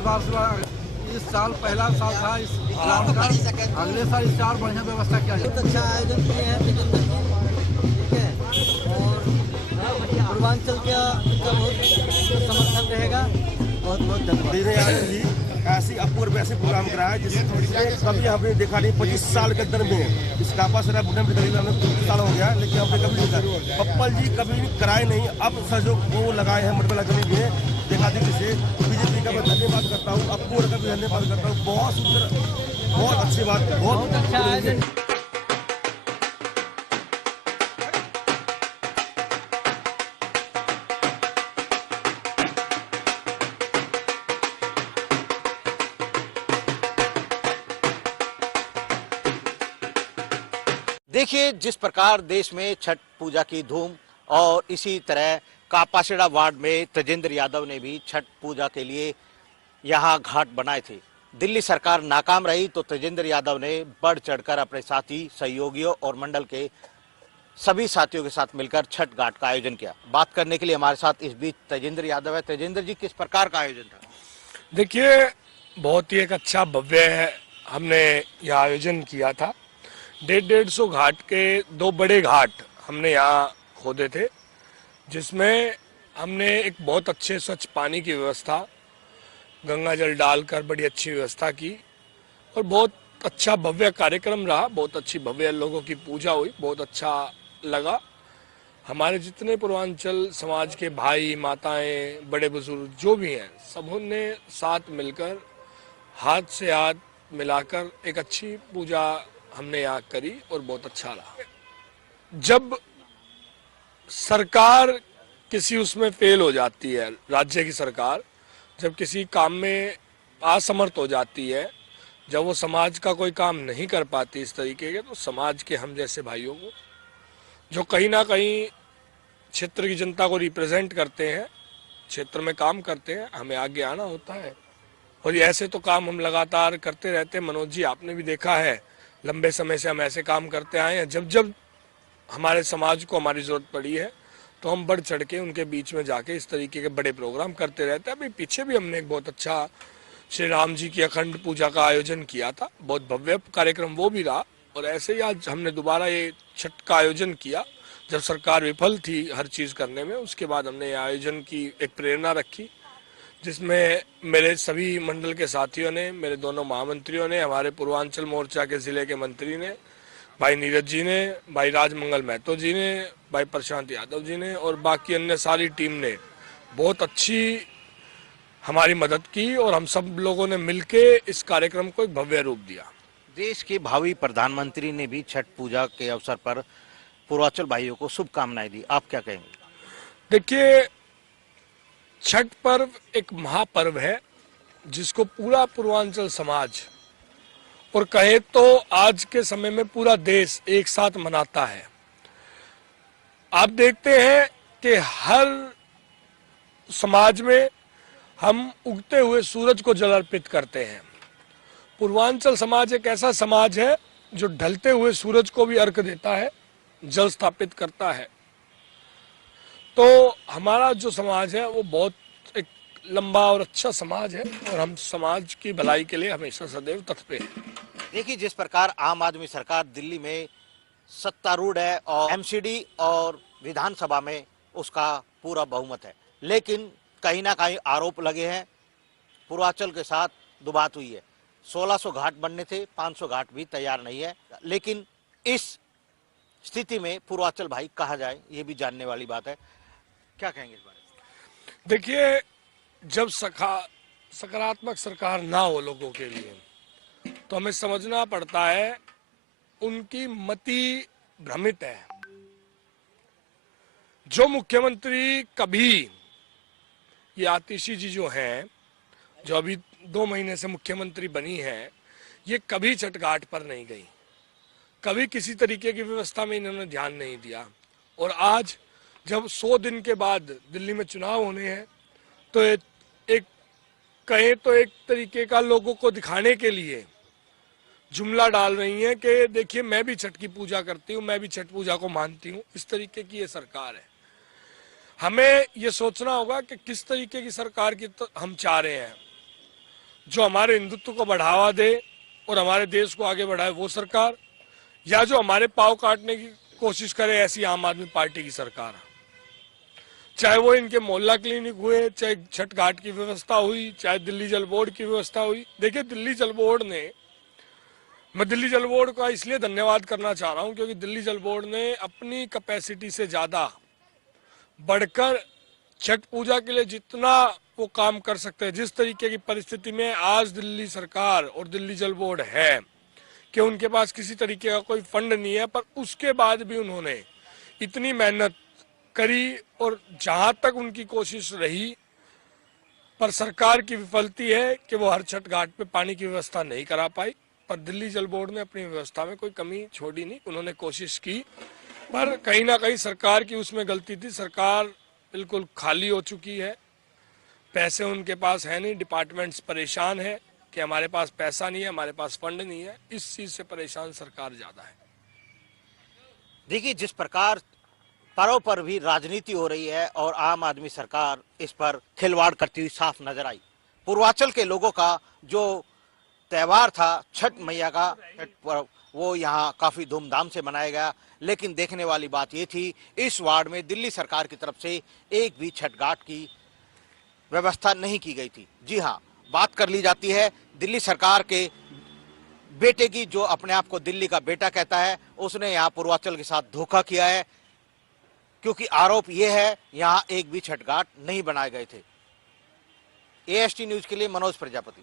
इस साल पहला साल था इस ग्राउंड का, अगले साल इससे और बढ़िया व्यवस्था किया जाए। बहुत अच्छा आयोजन किए हैं तेजेंद्र जी, ठीक है, और पूर्वांचल का उनका बहुत समर्थन रहेगा। बहुत बहुत धन्यवाद। ऐसी अपूर्व ऐसे प्रोग्राम कराया जिससे कभी हमने देखा नहीं। 25 साल के अंदर में इस कापा सरा बुढ़े में करीब हमें 25 साल हो गया, लेकिन हमने कभी नहीं देखा। पप्पल जी कभी कराए नहीं, अब सहयोग वो लगाए हैं मटबला कमी में देखा देखी से। बीजेपी का मैं धन्यवाद करता हूँ, अपूर्व का भी धन्यवाद करता हूँ। बहुत सुंदर, बहुत अच्छी बात, बहुत अच्छा आयोजन। देखिए जिस प्रकार देश में छठ पूजा की धूम, और इसी तरह कापासेड़ा वार्ड में तेजेंद्र यादव ने भी छठ पूजा के लिए यहाँ घाट बनाए थे। दिल्ली सरकार नाकाम रही तो तेजेंद्र यादव ने बढ़ चढ़कर अपने साथी, सहयोगियों और मंडल के सभी साथियों के साथ मिलकर छठ घाट का आयोजन किया। बात करने के लिए हमारे साथ इस बीच तेजेंद्र यादव है। तेजेंद्र जी, किस प्रकार का आयोजन था? देखिए, बहुत ही एक अच्छा भव्य है, हमने यह आयोजन किया था। 150 घाट के 2 बड़े घाट हमने यहाँ खोदे थे, जिसमें हमने एक बहुत अच्छे स्वच्छ पानी की व्यवस्था, गंगा जल डालकर बड़ी अच्छी व्यवस्था की, और बहुत अच्छा भव्य कार्यक्रम रहा। बहुत अच्छी भव्य लोगों की पूजा हुई, बहुत अच्छा लगा। हमारे जितने पूर्वांचल समाज के भाई, माताएं, बड़े बुजुर्ग जो भी हैं, सबों ने साथ मिलकर हाथ से हाथ मिलाकर एक अच्छी पूजा हमने यहाँ करी और बहुत अच्छा रहा। जब सरकार किसी उसमें फेल हो जाती है, राज्य की सरकार जब किसी काम में असमर्थ हो जाती है, जब वो समाज का कोई काम नहीं कर पाती इस तरीके के, तो समाज के हम जैसे भाइयों को, जो कहीं ना कहीं क्षेत्र की जनता को रिप्रेजेंट करते हैं, क्षेत्र में काम करते हैं, हमें आगे आना होता है। और ये ऐसे तो काम हम लगातार करते रहते हैं। मनोज जी, आपने भी देखा है, लंबे समय से हम ऐसे काम करते आए हैं। जब जब हमारे समाज को हमारी जरूरत पड़ी है तो हम बढ़ चढ़ के उनके बीच में जाके इस तरीके के बड़े प्रोग्राम करते रहते हैं। अभी पीछे भी हमने एक बहुत अच्छा श्री राम जी की अखंड पूजा का आयोजन किया था, बहुत भव्य कार्यक्रम वो भी रहा। और ऐसे ही आज हमने दोबारा ये छठ का आयोजन किया, जब सरकार विफल थी हर चीज़ करने में। उसके बाद हमने ये आयोजन की एक प्रेरणा रखी, जिसमें मेरे सभी मंडल के साथियों ने, मेरे दोनों महामंत्रियों ने, हमारे पूर्वांचल मोर्चा के जिले के मंत्री ने, भाई नीरज जी ने, भाई राजमंगल महतो जी ने, भाई प्रशांत यादव जी ने, और बाकी अन्य सारी टीम ने बहुत अच्छी हमारी मदद की, और हम सब लोगों ने मिलके इस कार्यक्रम को एक भव्य रूप दिया। देश के भावी प्रधानमंत्री ने भी छठ पूजा के अवसर पर पूर्वांचल भाइयों को शुभकामनाएं दी, आप क्या कहेंगे? देखिए, छठ पर्व एक महापर्व है जिसको पूरा पूर्वांचल समाज, और कहे तो आज के समय में पूरा देश एक साथ मनाता है। आप देखते हैं कि हर समाज में हम उगते हुए सूरज को जल अर्पित करते हैं। पूर्वांचल समाज एक ऐसा समाज है जो ढलते हुए सूरज को भी अर्घ देता है, जल स्थापित करता है। तो हमारा जो समाज है वो बहुत एक लंबा और अच्छा समाज है, और हम समाज की भलाई के लिए हमेशा सदैव तत्पर हैं। देखिए जिस प्रकार आम आदमी सरकार दिल्ली में सत्तारूढ़ है और एमसीडी और विधानसभा में उसका पूरा बहुमत है, लेकिन कहीं ना कहीं आरोप लगे हैं। पूर्वांचल के साथ दुबात हुई है, 1600 घाट बनने थे, 500 घाट भी तैयार नहीं है। लेकिन इस स्थिति में पूर्वांचल भाई कहा जाए, ये भी जानने वाली बात है। क्या कहेंगे इस बारे में? देखिए, जब सकारात्मक सरकार ना हो लोगों के लिए, तो हमें समझना पड़ता है उनकी मति भ्रमित है। जो मुख्यमंत्री कभी, ये आतिशी जी जो हैं, जो अभी 2 महीने से मुख्यमंत्री बनी है, ये कभी छठ घाट पर नहीं गई, कभी किसी तरीके की व्यवस्था में इन्होंने ध्यान नहीं दिया। और आज जब 100 दिन के बाद दिल्ली में चुनाव होने हैं, तो एक कहे तो एक तरीके का लोगों को दिखाने के लिए जुमला डाल रही हैं कि देखिए मैं भी छठ की पूजा करती हूँ, मैं भी छठ पूजा को मानती हूँ। इस तरीके की ये सरकार है। हमें ये सोचना होगा कि किस तरीके की सरकार की तो हम चाह रहे हैं। जो हमारे हिंदुत्व को बढ़ावा दे और हमारे देश को आगे बढ़ाए वो सरकार, या जो हमारे पाँव काटने की कोशिश करे ऐसी आम आदमी पार्टी की सरकार। चाहे वो इनके मोहल्ला क्लिनिक हुए, चाहे छठ घाट की व्यवस्था हुई, चाहे दिल्ली जल बोर्ड की व्यवस्था हुई। देखिए, दिल्ली जल बोर्ड ने, मैं दिल्ली जल बोर्ड का इसलिए धन्यवाद करना चाह रहा हूं क्योंकि दिल्ली जल बोर्ड ने अपनी कैपेसिटी से ज्यादा बढ़कर छठ पूजा के लिए जितना वो काम कर सकते हैं, जिस तरीके की परिस्थिति में आज दिल्ली सरकार और दिल्ली जल बोर्ड है कि उनके पास किसी तरीके का कोई फंड नहीं है, पर उसके बाद भी उन्होंने इतनी मेहनत करी और जहां तक उनकी कोशिश रही, पर सरकार की विफलती है कि वो हर छठ घाट पे पानी की व्यवस्था नहीं करा पाई। पर दिल्ली जल बोर्ड ने अपनी व्यवस्था में कोई कमी छोड़ी नहीं, उन्होंने कोशिश की, पर कहीं ना कहीं सरकार की उसमें गलती थी। सरकार बिल्कुल खाली हो चुकी है, पैसे उनके पास है नहीं, डिपार्टमेंट्स परेशान है कि हमारे पास पैसा नहीं है, हमारे पास फंड नहीं है। इस चीज से परेशान सरकार ज्यादा है। देखिए, जिस प्रकार पर्व पर भी राजनीति हो रही है और आम आदमी सरकार इस पर खिलवाड़ करती हुई साफ नजर आई। पूर्वांचल के लोगों का जो त्योहार था छठ मैया का छठ पर्व, वो यहाँ काफी धूमधाम से मनाया गया, लेकिन देखने वाली बात ये थी इस वार्ड में दिल्ली सरकार की तरफ से एक भी छठ घाट की व्यवस्था नहीं की गई थी। जी हाँ, बात कर ली जाती है दिल्ली सरकार के बेटे की, जो अपने आप को दिल्ली का बेटा कहता है, उसने यहाँ पूर्वांचल के साथ धोखा किया है, क्योंकि आरोप यह है यहाँ एक भी छठ घाट नहीं बनाए गए थे। AST न्यूज के लिए मनोज प्रजापति।